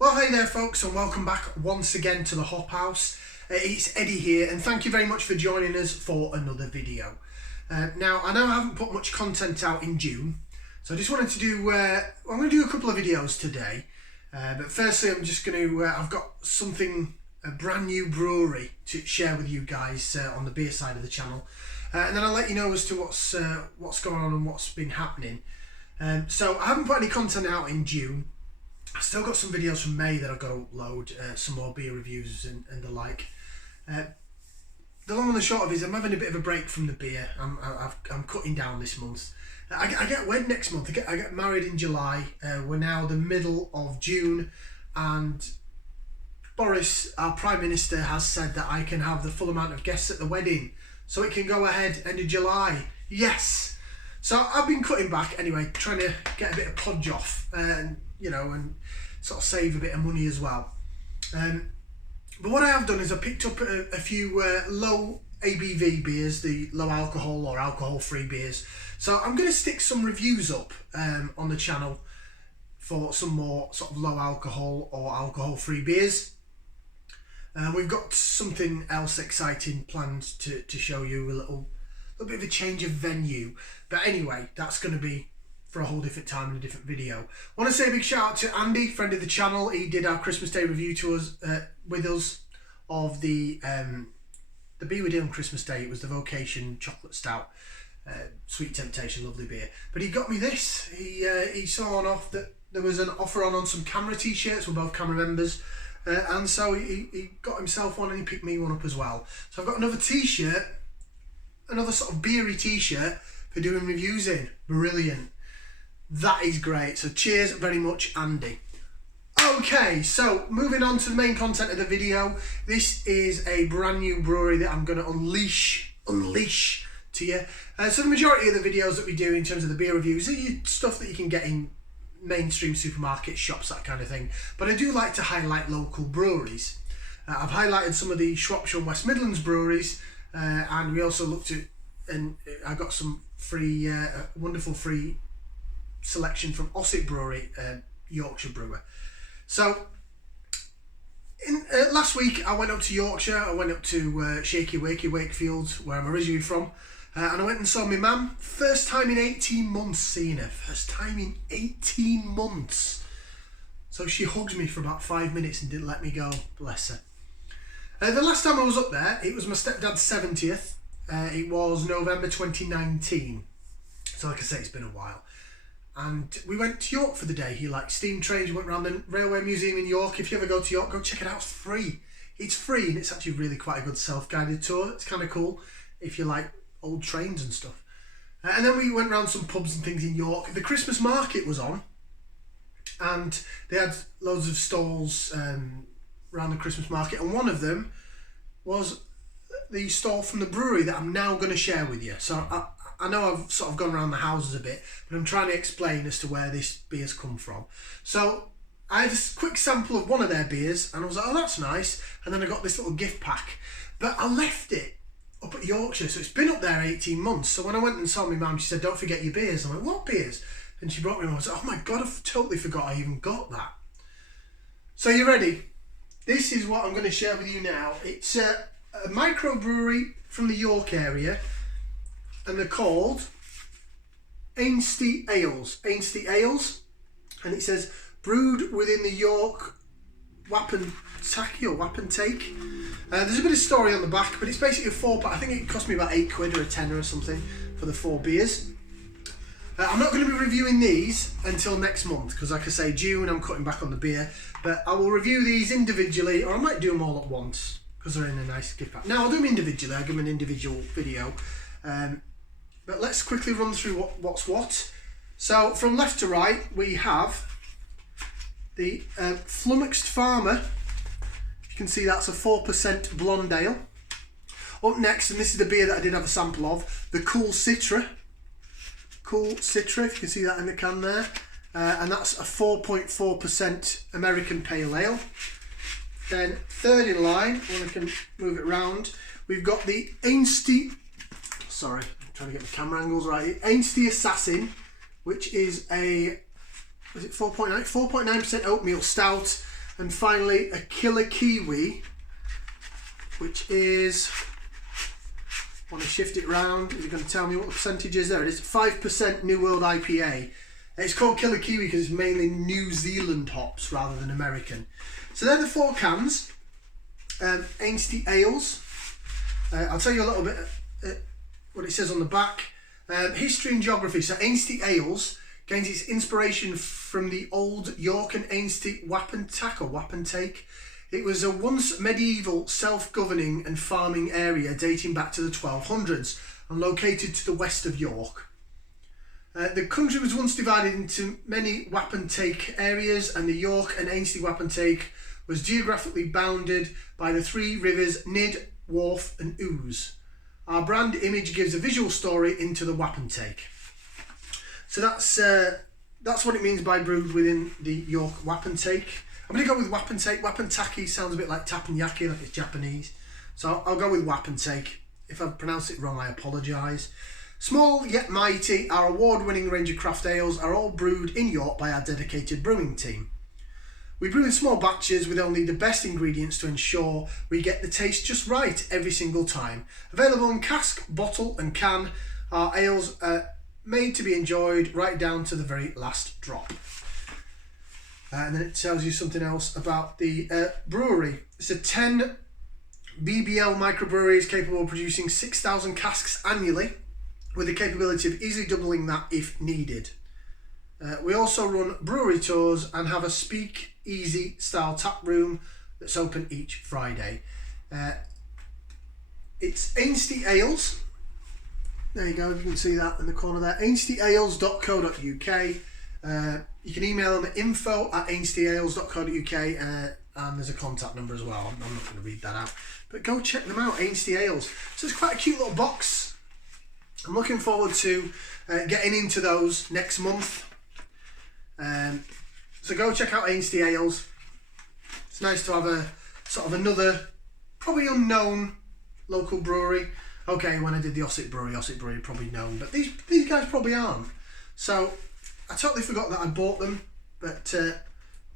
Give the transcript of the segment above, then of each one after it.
Well, hey there folks, and welcome back once again to the Hop House. It's Eddie here, and thank you very much for joining us for another video. Now, I know I haven't put much content out in June, so I just wanted to do, I'm going to do a couple of videos today. But firstly, I'm just going to, I've got something, a brand new brewery to share with you guys on the beer side of the channel. And then I'll let you know as to what's going on and what's been happening. So I haven't put any content out in June. I've still got some videos from May that I've got to upload, some more beer reviews and the like. The long and the short of it is I'm having a bit of a break from the beer. I'm cutting down this month. I get wed next month. I get married in July. We're now the middle of June, and Boris, our Prime Minister, has said that I can have the full amount of guests at the wedding, so it can go ahead end of July. Yes. So I've been cutting back anyway, trying to get a bit of podge off, and and sort of save a bit of money as well. But what I have done is I picked up a few low ABV beers, the low alcohol or alcohol-free beers. So I'm going to stick some reviews up on the channel for some more sort of low alcohol or alcohol-free beers. We've got something else exciting planned to show you, a little bit of a change of venue. But anyway, that's going to be for a whole different time in a different video. I want to say a big shout out to Andy, friend of the channel. He did our Christmas Day review to us with us of the beer we did on Christmas Day. It was the Vocation Chocolate Stout, Sweet Temptation, lovely beer. But he got me this. He saw on off that there was an offer on some camera t-shirts. We're both camera members. And so he got himself one and he picked me one up as well. So I've got another t-shirt, another sort of beery t-shirt for doing reviews in. Brilliant. That is great. So cheers very much, Andy. Okay, so moving on to the main content of the video. This is a brand new brewery that I'm going to unleash to you. So the majority of the videos that we do in terms of the beer reviews are stuff that you can get in mainstream supermarkets, shops, that kind of thing. But I do like to highlight local breweries. I've highlighted some of the Shropshire and West Midlands breweries, and we also looked at, and I got some free, wonderful free selection from Ossett Brewery, Yorkshire brewer. So last week I went up to Yorkshire. I went up to Shaky Wakey Wakefield, where I'm originally from, and I went and saw my mum. First time in 18 months seeing her. First time in 18 months. So she hugged me for about 5 minutes and didn't let me go. Bless her. The last time I was up there, it was my stepdad's 70th. It was November 2019. So like I say, it's been a while. And we went to York for the day. He liked steam trains. We went around the Railway Museum in York. If you ever go to York, go check it out. It's free. It's free, and it's actually really quite a good self-guided tour. It's kind of cool if you like old trains and stuff. And then we went around some pubs and things in York. The Christmas market was on, and they had loads of stalls around the Christmas market, and one of them was the stall from the brewery that I'm now going to share with you. So I know I've sort of gone around the houses a bit, but I'm trying to explain as to where this beer's come from. So I had a quick sample of one of their beers, and I was like, oh, that's nice. And then I got this little gift pack. But I left it up at Yorkshire, so it's been up there 18 months. So when I went and saw my mum, she said, don't forget your beers. I went, what beers? And she brought me one. I was like, oh my God, I've totally forgot I even got that. So you ready? This is what I'm going to share with you now. It's a microbrewery from the York area, and they're called Ainsty Ales. Ainsty Ales, and it says brewed within the York Wapentake or Wapentake. There's a bit of story on the back, but it's basically a 4-pack. I think it cost me about £8 or a tenner or something for the 4 beers. I'm not going to be reviewing these until next month because, like I say, June I'm cutting back on the beer. But I will review these individually, or I might do them all at once because they're in a nice gift pack. Now I'll do them individually. I'll give them an individual video. But let's quickly run through what's what. So from left to right, we have the Flummoxed Farmer. You can see that's a 4% blonde ale. Up next, and this is the beer that I did have a sample of, the Cool Citra. Cool Citra, if you can see that in the can there. And that's a 4.4% American Pale Ale. Then third in line, when I can move it round, we've got the Ainsty, sorry, I'm trying to get the camera angles right. Ainsty Assassin, which is a, is it 4.9% oatmeal stout. And finally, a Killer Kiwi, which is, I want to shift it round. You're going to tell me what the percentage is there. It is 5% New World IPA. It's called Killer Kiwi because it's mainly New Zealand hops rather than American. So they're the 4 cans. Ainsty Ales. I'll tell you a little bit what it says on the back. History and geography. So Ainsty Ales gains its inspiration from the old York and Ainsty wapentake. It was a once medieval self-governing and farming area dating back to the 1200s and located to the west of York. The country was once divided into many wapentake areas, and the York and Ainsty wapentake was geographically bounded by the 3 rivers Nid, Wharfe and Ouse. Our brand image gives a visual story into the wapentake. So that's what it means by brewed within the York wapentake. I'm going to go with wapentake. Wapentake sounds a bit like teppanyaki, like it's Japanese. So I'll go with wapentake. If I pronounce it wrong, I apologise. Small yet mighty, our award-winning range of craft ales are all brewed in York by our dedicated brewing team. We brew in small batches with only the best ingredients to ensure we get the taste just right every single time. Available in cask, bottle and can, our ales are made to be enjoyed right down to the very last drop. And then it tells you something else about the brewery. It's a 10 BBL microbrewery, is capable of producing 6,000 casks annually, with the capability of easily doubling that if needed. We also run brewery tours and have a speak easy style tap room that's open each Friday. It's Ainsty Ales. There you go, you can see that in the corner there. ainstyales.co.uk. You can email them at info@ainstyales.co.uk, and there's a contact number as well. I'm not going to read that out, but go check them out, Ainsty Ales. So it's quite a cute little box. I'm looking forward to getting into those next month. So go check out Ainsty Ales. It's nice to have a sort of another, probably unknown local brewery. Okay, when I did the Ossett Brewery probably known, but these guys probably aren't. So I totally forgot that I bought them, but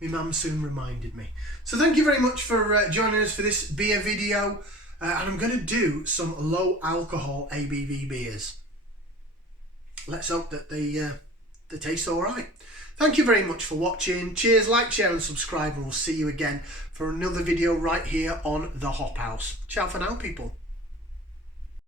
my mum soon reminded me. So thank you very much for joining us for this beer video. And I'm going to do some low alcohol ABV beers. Let's hope that they taste all right. Thank you very much for watching. Cheers, like, share and subscribe, and we'll see you again for another video right here on The Hop House. Ciao for now, people.